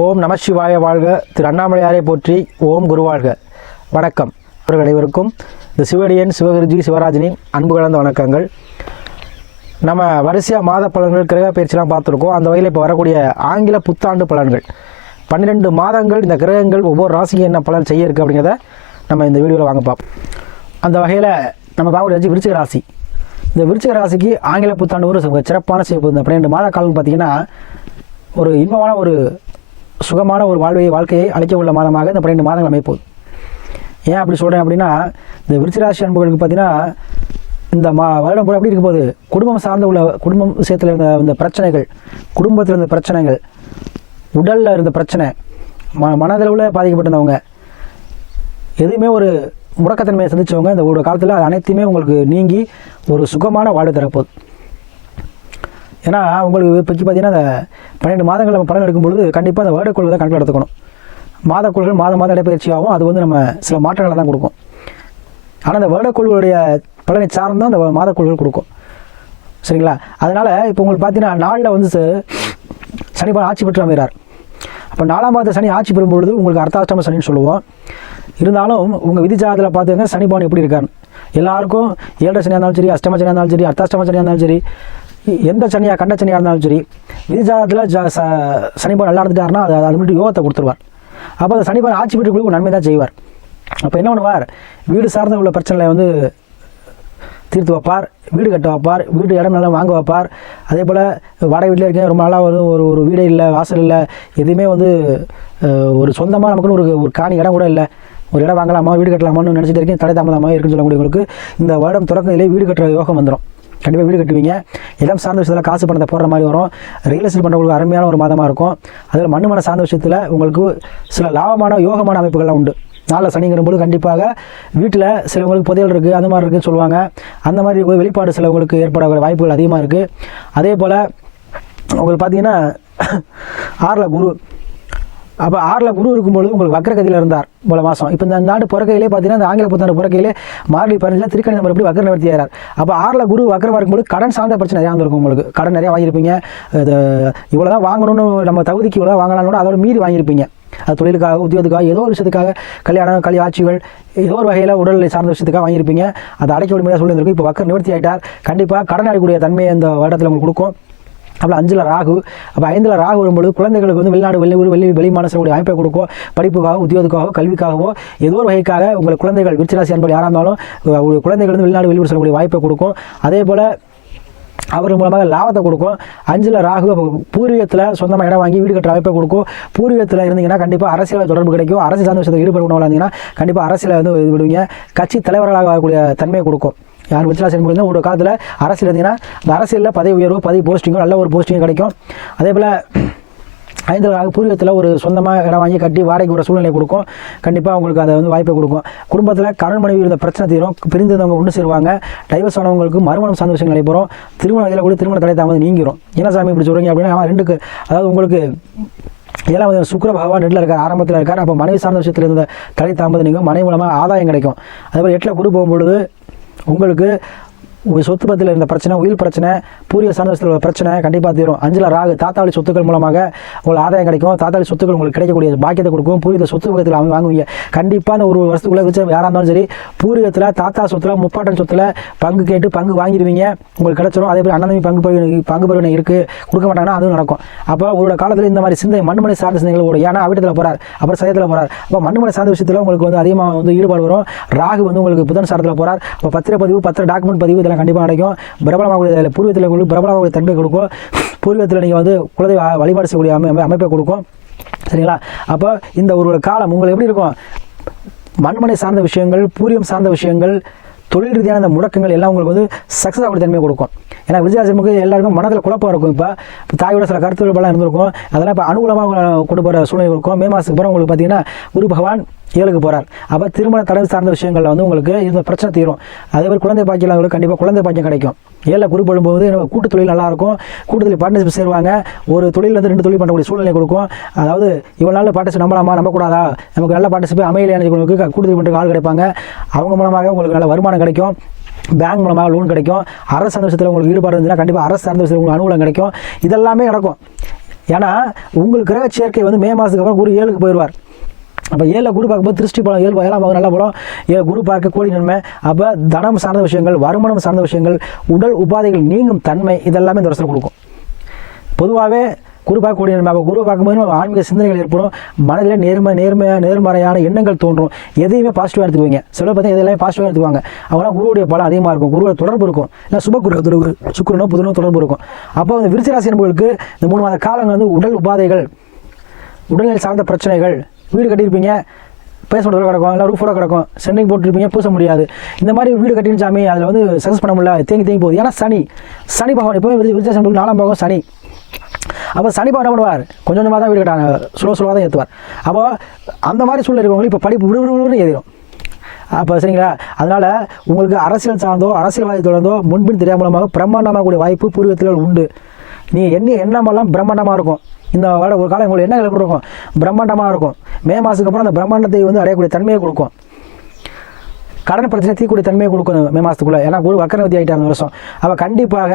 ஓம் நம சிவாய வாழ்க. திரு அண்ணாமலையாரை போற்றி ஓம் குருவாழ்க வணக்கம். இவர்கள் அனைவருக்கும் இந்த சிவடியன் சிவகுருஜி சிவராஜினி அன்பு கலந்த வணக்கங்கள். நம்ம வரிசையாக மாத பலன்கள் கிரக பயிற்சிலாம் பார்த்துருக்கோம். அந்த வகையில் இப்போ வரக்கூடிய ஆங்கில புத்தாண்டு பலன்கள். பன்னிரெண்டு மாதங்கள் இந்த கிரகங்கள் ஒவ்வொரு ராசிக்கு என்ன பலன் செய்ய இருக்குது அப்படிங்கிறத நம்ம இந்த வீடியோவில் வாங்க பார்ப்போம். அந்த வகையில் நம்ம பார்க்கக்கூடிய விருச்சிக ராசி. இந்த விருச்சிக ராசிக்கு ஆங்கில புத்தாண்டு ஒரு சிறப்பான செய்ய இந்த பன்னிரெண்டு மாத காலம் பார்த்தீங்கன்னா ஒரு இன்பமான ஒரு சுகமான ஒரு வாழ்வை வாழ்க்கையை அழைக்க உள்ள மாதமாக இந்த பன்னிரெண்டு மாதங்கள் அமைப்போகுது ஏன் அப்படி சொல்கிறேன் அப்படின்னா இந்த விருச்சிராசி அன்புகளுக்கு பார்த்தீங்கன்னா இந்த மா வருடம் போல எப்படி இருக்கும் போது குடும்பம் சார்ந்த உள்ள குடும்பம் விஷயத்தில் இருந்த இந்த பிரச்சனைகள் குடும்பத்தில் இருந்த பிரச்சனைகள் உடலில் இருந்த பிரச்சனை ம மனதளவில் பாதிக்கப்பட்டிருந்தவங்க எதுவுமே ஒரு முடக்கத்தன்மையை சந்தித்தவங்க இந்த ஒரு காலத்தில் அது அனைத்துமே உங்களுக்கு நீங்கி ஒரு சுகமான வாழ்வு தரப்போகுது. ஏன்னா உங்களுக்கு இப்போக்கி பார்த்தீங்கன்னா அந்த பன்னெண்டு மாதங்கள் நம்ம பலன் எடுக்கும் பொழுது கண்டிப்பாக அந்த வருடக்குழு தான் கணக்கில் எடுத்துக்கணும். மாதக்குழுகள் மாதம் மாதம் நடைபயிற்சியாகவும் அது வந்து நம்ம சில மாற்றங்களை தான் கொடுக்கும். ஆனால் அந்த வருடக்குழுவுடைய பலனை சார்ந்து அந்த மாதக்குழுகள் கொடுக்கும். சரிங்களா? அதனால் இப்போ உங்களுக்கு பார்த்தீங்கன்னா நாளில் வந்து ச- சனி ஆட்சி பெற்று அமைகிறார். அப்போ நாலாம் மாத சனி ஆட்சி பெறும் பொழுது உங்களுக்கு அர்த்தாஷ்டம சனின்னு சொல்லுவோம். இருந்தாலும் உங்கள் விதி ஜாதகத்தில் பார்த்துங்க சனி எப்படி இருக்கார்? எல்லாருக்கும் ஏழரை சனியாக இருந்தாலும் சரி அஷ்டம சனியாக இருந்தாலும் சரி அர்த்தாஷ்டம சனியாக இருந்தாலும் சரி எந்த சனியாக கண்ட சனியாக இருந்தாலும் சரி விதிஜாதத்தில் ஜாதகத்தில் ச- சனி நல்லா இருந்துட்டாருன்னா அது அது மட்டும் யோகத்தை கொடுத்துருவார். அப்போ அந்த சனி ஆட்சி பெற்றுக்குள்ள நன்மை தான் செய்வார். அப்போ என்ன பண்ணுவார்? வீடு சார்ந்த உள்ள பிரச்சனையை வந்து தீர்த்து வைப்பார் வீடு கட்ட வைப்பார் வீடு இடம் நல்லா வாங்க வைப்பார். அதே போல் வாடகை வீட்டில் இருக்கேன் ரொம்ப நாளாக ஒரு ஒரு ஒரு வீடே இல்லை வாசல் இல்லை. எதுவுமே வந்து ஒரு சொந்தமாக நமக்குன்னு ஒரு ஒரு காணி இடம் கூட இல்லை. ஒரு இடம் வாங்கலாமா வீடு கட்டலாமான்னு நினச்சிட்டு இருக்கேன் தடை தாமதமாக இருக்குன்னு சொல்லக்கூடியவங்களுக்கு இந்த வருடம் தொடக்கத்திலே வீடு கட்டுற யோகம் வந்துடும் கண்டிப்பாக வீடு கட்டுவீங்க. இடம் சார்ந்த விஷயத்தில் காசு பணத்தை போடுற மாதிரி வரும். ரியல் எஸ்டேட் பண்ணுறவங்களுக்கு அருமையான ஒரு மாதமாக இருக்கும். அதில் மண் மன சார்ந்த விஷயத்தில் உங்களுக்கு சில லாபமான யோகமான அமைப்புகள்லாம் உண்டு. நாளில் சனிங்கிறபோது கண்டிப்பாக வீட்டில் சிலவங்களுக்கு புதையல் இருக்குது அந்த மாதிரி இருக்குதுன்னு சொல்லுவாங்க. அந்த மாதிரி வெளிப்பாடு சிலவங்களுக்கு ஏற்படக்கூடிய வாய்ப்புகள் அதிகமாக இருக்குது அதே போல் உங்களுக்கு பார்த்தீங்கன்னா ஆறில் குரு. அப்போ ஆறில் குரு இருக்கும்பொழுது உங்களுக்கு வக்கரகதியில் இருந்தார் மூல மாதம் இப்போ இந்த ஆண்டு பிறக்கையிலே பார்த்தீங்கன்னா இந்த ஆங்கில புத்தாண்டு பிறக்கையிலே மார்கழி பதினஞ்சில் திருக்கணி நம்ம எப்படி வக்கர நிவர்த்தி ஆகிறார் அப்போ ஆறில் குரு வக்கரமாக இருக்கும்போது கடன் சார்ந்த பிரச்சனை நிறையா வந்திருக்கும் உங்களுக்கு. கடன் நிறையா வாங்கியிருப்பீங்க. இது இவ்வளோ தான் வாங்கணும்னு நம்ம தகுதிக்கு இவ்வளோ வாங்கலாம்னு அதோட மீறி வாங்கியிருப்பீங்க. அது தொழிலுக்காக உத்தியோகத்துக்காக ஏதோ ஒரு விஷயத்துக்காக கல்யாணம் கல்வி ஆட்சிகள் ஏதோ ஒரு வகையில் உடல்நிலை சார்ந்த விஷயத்துக்காக வாங்கியிருப்பீங்க. அதை அடைக்க முடியாத சூழ்நிலை இருக்கும் இப்போ வக்கர் நிவர்த்தி ஆகிட்டார் கண்டிப்பாக கடன் அடையக்கூடிய தன்மையை இந்த வருடத்தில் உங்களுக்கு கொடுக்கும். அப்புறம் அஞ்சில் ராகு அப்போ ஐந்தில் ராகு வரும்போது குழந்தைகளுக்கு வந்து வெளிநாடு வெளியூர் வெளி வெளிமான செல்லக்கூடிய வாய்ப்பை கொடுக்கும் படிப்புக்காக உத்தியோகத்துக்காகவோ கல்விக்காகவோ ஏதோ ஒரு வகைக்காக உங்கள் குழந்தைகள் விருச்சிராசி என்பது யாராக இருந்தாலும் ஒரு குழந்தைகள் வந்து வெளிநாடு வெளியூர் செல்லக்கூடிய வாய்ப்பை கொடுக்கும். அதே போல் அவர் மூலமாக லாபத்தை கொடுக்கும். அஞ்சில் ராகு பூர்வீகத்தில் சொந்தமாக இடம் வாங்கி வீடு கட்டுற வாய்ப்பை கொடுக்கும். பூர்வீகத்தில் இருந்தீங்கன்னா கண்டிப்பாக அரசியல் தொடர்பு கிடைக்கும். அரசியல் சார்ந்த விஷயத்தில் ஈடுபடுறவங்களா இருந்தீங்கன்னா கண்டிப்பாக அரசியலை வந்து விடுவீங்க. கட்சி தலைவர்களாக ஆகக்கூடிய தன்மையை கொடுக்கும். யார் விருச்சிராசி முடிஞ்சா ஒரு காலத்தில் அரசியல் இருந்தீங்கன்னா அந்த அரசியலில் பதவி உயர்வு பதவி போஸ்டிங்கோ நல்ல ஒரு போஸ்டிங்கும் கிடைக்கும். அதே போல் ஐந்து ராகு பூர்வீகத்தில் ஒரு சொந்தமாக இடம் வாங்கி கட்டி வாடகைக்கு ஒரு சூழ்நிலை கொடுக்கும். கண்டிப்பாக உங்களுக்கு அதை வந்து வாய்ப்பை கொடுக்கும். குடும்பத்தில் கரண் மனைவி இருந்த பிரச்சனை தீரும். பிரிந்திருந்தவங்க ஒன்று சேருவாங்க. டைவர்ஸ் ஆனவங்களுக்கு மறுமணம் சார்ந்த விஷயங்கள் நடைபெறும். திருமண இதில் கூட திருமண தடை தாமதம் நீங்கிரும். என்ன சாமி இப்படி சொல்கிறீங்க அப்படின்னா ரெண்டுக்கு அதாவது உங்களுக்கு இதெல்லாம் வந்து சுக்கர பகவான் ரெண்டில் இருக்கார் ஆரம்பத்தில் இருக்கார். அப்போ மனைவி சார்ந்த விஷயத்தில் இருந்த தடை தாமதம் நீங்கும். மனைவி மூலமாக ஆதாயம் கிடைக்கும். அதேபோல் எட்டில் குரு போகும்பொழுது உங்களுக்கு சொத்து பத்தில இருந்த பிரச்சனை உயிர் பிரச்சனை பூரிய சார்ந்த உள்ள பிரச்சனை கண்டிப்பாக தீரும். அஞ்சில் ராகு தாத்தாவளி சொத்துக்கள் மூலமாக உங்களுக்கு ஆதாயம் கிடைக்கும். தாத்தாவளி சொத்துக்கள் உங்களுக்கு கிடைக்கக்கூடிய பாக்கியத்தை கொடுக்கும். பூரிய சொத்து பக்கத்தில் அவங்க வாங்குவீங்க. கண்டிப்பாக அந்த ஒரு வருஷத்துக்குள்ளே வச்சு யாராக இருந்தாலும் சரி பூரியத்தில் தாத்தா சொத்துல முப்பாட்டன் சொத்துல பங்கு கேட்டு பங்கு வாங்கிடுவீங்க. உங்களுக்கு கிடைச்சிரும். அதே போல் அண்ணன் பங்கு பிரிவினை பங்கு பிரிவினை இருக்குது கொடுக்க மாட்டாங்கன்னா அதுவும் நடக்கும். அப்போ உங்களோட காலத்தில் இந்த மாதிரி சிந்தை மண்மனை சார்ந்த சிந்தைகள் ஓடும். ஏன்னா அவிட்டத்தில் போகிறார் அப்புறம் சயத்தில் போகிறார் அப்போ மண்மனை சார்ந்த விஷயத்தில் உங்களுக்கு வந்து அதிகமாக வந்து ஈடுபாடு வரும். ராகு வந்து உங்களுக்கு புதன் சாரத்தில் போகிறார் அப்போ பத்திரப்பதிவு பத்திர டாக்குமெண்ட் பதிவு இதெல்லாம் கண்டிப்பாக கிடைக்கும் பிரபலமாக பூர்வீகத்தில் உங்களுக்கு பிரபலமாக தன்மை கொடுக்கும். பூர்வீகத்தில் நீங்கள் வந்து குலதெய்வ வழிபாடு செய்யக்கூடிய அமை அமை- அமைப்பை கொடுக்கும். சரிங்களா? அப்போ இந்த ஒரு காலம் உங்களுக்கு எப்படி இருக்கும்? மண்மனை சார்ந்த விஷயங்கள் பூரியம் சார்ந்த விஷயங்கள் தொழில் ரீதியான அந்த முடக்கங்கள் எல்லாம் உங்களுக்கு வந்து சக்ஸஸ் ஆகக்கூடிய தன்மையை கொடுக்கும். ஏன்னா விஜயாசமுக்கு எல்லாருக்கும் மனதில் குழப்பம் இருக்கும். இப்போ தாயோட சில கருத்து வேறுபாடுலாம் இருந்திருக்கும். அதெல்லாம் இப்போ அனுகூலமாக கொண்டு போகிற சூழ்நிலை இருக்கும். மே மாதத்துக்கு அப்புறம் உங்களுக்கு பார்த்தீங்கன்னா குரு பகவான் ஏழுக்கு போகிறார் அப்போ திருமண தடவை சார்ந்த விஷயங்களில் வந்து உங்களுக்கு இந்த பிரச்சனை தீரும். அதே மாதிரி குழந்தை பாக்கியம் உங்களுக்கு கண்டிப்பாக குழந்தை பாக்கியம் கிடைக்கும். ஏழில் குறிப்பிடும்போது நம்ம கூட்டு தொழில் நல்லா இருக்கும் கூட்டு தொழில் பார்ட்னர்ஷிப் சேருவாங்க. ஒரு தொழில் வந்து ரெண்டு தொழில் பண்ணக்கூடிய சூழ்நிலை கொடுக்கும். அதாவது இவ்வளோ நாள் பார்ட்னர்ஷிப் நம்பலாமா? நம்பக்கூடாதா? நமக்கு நல்ல பார்ட்னர்ஷிப் அமையலையான உங்களுக்கு கூட்டு தொழில் பண்ணுறதுக்கு ஆள் கிடைப்பாங்க. அவங்க மூலமாக உங்களுக்கு நல்ல வருமானம் கிடைக்கும். பேங்க் மூலமாக லோன் கிடைக்கும். அரசு சார்ந்த விஷயத்தில் உங்களுக்கு ஈடுபாடு இருந்துச்சுன்னா கண்டிப்பாக அரசு சார்ந்த விஷயத்தில் உங்களுக்கு அனுகூலம் கிடைக்கும். இதெல்லாமே நடக்கும். ஏன்னா உங்களுக்கு கிரக சேர்க்கை வந்து மே மாதத்துக்கு அப்புறம் குரு ஏழுக்கு போயிடுவார். அப்போ ஏழில் குரு பார்க்கும்போது திருஷ்டி பலம் ஏழு ஏழாம் பாகம் நல்ல பலம். ஏழு குரு பார்க்க கோடி நன்மை. அப்போ தனம் சார்ந்த விஷயங்கள் வருமானம் சார்ந்த விஷயங்கள் உடல் உபாதைகள் நீங்கும் தன்மை இதெல்லாமே இந்த வருஷத்தில் கொடுக்கும். பொதுவாகவே குரு பார்க்கக்கூடிய நம்ம குரு பார்க்கும்போது நம்ம ஆன்மீக சிந்தனைகள் ஏற்படும். மனதில் நேர்மை நேர்மையாக நேர்மறையான எண்ணங்கள் தோன்றும். எதையுமே பாசிட்டிவாக எடுத்துக்குவீங்க சில பார்த்தா இதெல்லாம் பாசிட்டிவாக எடுத்துக்குவாங்க. அவங்களாம் குருவுடைய பலம் அதிகமாக இருக்கும். குருவோட தொடர்பு இருக்கும். இல்லை சுபகுரு துரு சுக்குரனோ புதனோ தொடர்பு இருக்கும். அப்போ அந்த விருச்சிராசி நண்பர்களுக்கு இந்த மூணு மாத காலங்கள் வந்து உடல் உபாதைகள் உடல்நிலை சார்ந்த பிரச்சனைகள் வீடு கட்டியிருப்பீங்க பேஸ்மெண்ட் கிடக்கும் இல்லை ரூஃபோட கிடக்கும் சென்டிங் போட்டுருப்பீங்க பூச முடியாது. இந்த மாதிரி வீடு கட்டின சாமி அதில் வந்து சக்ஸஸ் பண்ண முடியல தேங்கி தேங்கி போகுது. ஏன்னா சனி சனி பகவான் எப்பவுமே வித்தியாசம் நாலாம் பாகம் சனி. அப்போ சனி பகவான் பண்ணுவார்? கொஞ்சம் கொஞ்சமாக தான் வீடு கட்டாங்க ஸ்லோ ஸ்லோவாக தான் ஏற்றுவார் அப்போ அந்த மாதிரி சூழ்நிலை இருக்கவங்களுக்கு இப்போ படிப்பு விடு விடுவிடுன்னு ஏறிடும் அப்போ சரிங்களா? அதனால் உங்களுக்கு அரசியல் சார்ந்தோ அரசியல்வாதி தொடர்ந்தோ முன்பின் தெரியாமலமாக பிரம்மாண்டமாக கூடிய வாய்ப்பு பூர்வீகத்தில் உண்டு. நீ என்ன எண்ணமெல்லாம் பிரம்மாண்டமாக இருக்கும். இந்த வட ஒரு காலம் உங்களுக்கு என்ன இருக்கும் பிரம்மாண்டமாக இருக்கும். மே மாதத்துக்கு அப்புறம் அந்த பிரம்மாண்டத்தை வந்து அடையக்கூடிய தன்மையை கொடுக்கும். கடன் பிரச்சனை தீக்கூடிய தன்மையை கொடுக்கும் மே மாதத்துக்குள்ள ஏன்னா குரு வக்கரவதி ஆகிட்டாங்க வருஷம். அவள் கண்டிப்பாக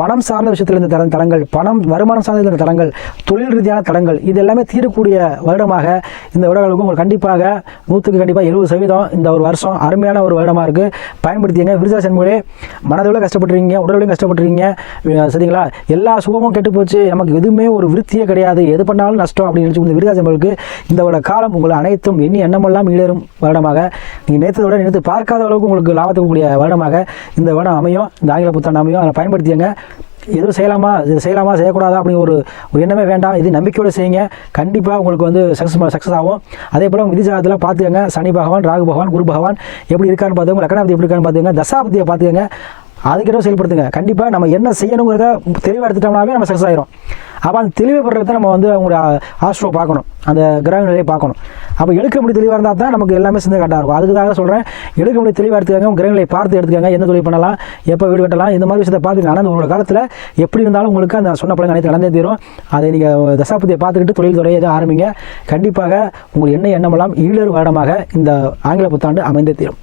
பணம் சார்ந்த விஷயத்தில் இருந்த தர தடங்கள் பணம் வருமானம் சார்ந்த இருந்த தடங்கள் தொழில் ரீதியான தடங்கள் இது எல்லாமே தீரக்கூடிய வருடமாக இந்த வருடங்களுக்கு உங்களுக்கு கண்டிப்பாக நூற்றுக்கு கண்டிப்பாக எழுபது சதவீதம் இந்த ஒரு வருஷம் அருமையான ஒரு வருடமாக இருக்குது பயன்படுத்திங்க விருதா சென்மொழி மனதளவில் கஷ்டப்பட்டுருக்கீங்க உடலையும் கஷ்டப்பட்டுருக்கீங்க. சரிங்களா? எல்லா சுகமும் கெட்டு போச்சு. நமக்கு எதுவுமே ஒரு விருத்தியே கிடையாது. எது பண்ணாலும் நஷ்டம் அப்படின்னு நினச்சி விருதா சென்மொழிக்கு இந்த காலம் உங்களை அனைத்தும் எண்ணி எண்ணமெல்லாம் ஈடேறும் வருடமாக. நீங்கள் நேற்றதோட நினைத்து பார்க்காத அளவுக்கு உங்களுக்கு லாபத்துக்கு கூடிய வருடமாக இந்த வருடம் அமையும். இந்த ஆங்கில புத்தாண்டு அமையும். அதை பயன்படுத்தியங்க எதுவும் செய்யலாமா? இது செய்யலாமா? செய்யக்கூடாதா? அப்படிங்கிற ஒரு ஒரு எண்ணமே வேண்டாம். இது நம்பிக்கையோடு செய்யுங்க. கண்டிப்பாக உங்களுக்கு வந்து சக்ஸஸ் சக்ஸஸ் ஆகும். அதே போல் விதி ஜாதகத்தில் பார்த்துக்கங்க. சனி பகவான் ராகு பகவான் குரு பகவான் எப்படி இருக்கான்னு பார்த்துக்கோங்க. லக்கணாபதி எப்படி இருக்கான்னு பார்த்துக்கங்க. தசாபதியை பார்த்துக்கங்க. அதுக்கிட்ட செயல்படுத்துங்க? கண்டிப்பாக நம்ம என்ன செய்யணுங்கிறத தெளிவாக எடுத்துட்டோம்னாவே நம்ம சக்ஸஸ் ஆயிரும். அப்போ அந்த தெளிவு நம்ம வந்து அவங்களுடைய ஆஸ்ட்ரோ பார்க்கணும். அந்த கிரக நிலையை பார்க்கணும். அப்போ எடுக்க முடிய தெளிவாக இருந்தால் தான் நமக்கு எல்லாமே சிந்தனை கரெக்டாக இருக்கும். அதுக்காக சொல்கிறேன் எடுக்க முடிய தெளிவாக எடுத்துக்காங்க கிரகங்களை பார்த்து எடுத்துக்காங்க எந்த தொழில் பண்ணலாம் எப்போ வீடு கட்டலாம் இந்த மாதிரி விஷயத்தை பார்த்துக்கலாம் ஆனால் உங்களோட காலத்தில் எப்படி இருந்தாலும் உங்களுக்கு அந்த சொன்ன பழங்கள் அனைத்து நடந்தே தீரும். அதை நீங்கள் தசாபதியை பார்த்துக்கிட்டு தொழில் துறையை எதுவும் ஆரம்பிங்க. கண்டிப்பாக உங்கள் என்ன எண்ணமெல்லாம் ஈழறு வருடமாக இந்த ஆங்கில புத்தாண்டு அமைந்தே தீரும்.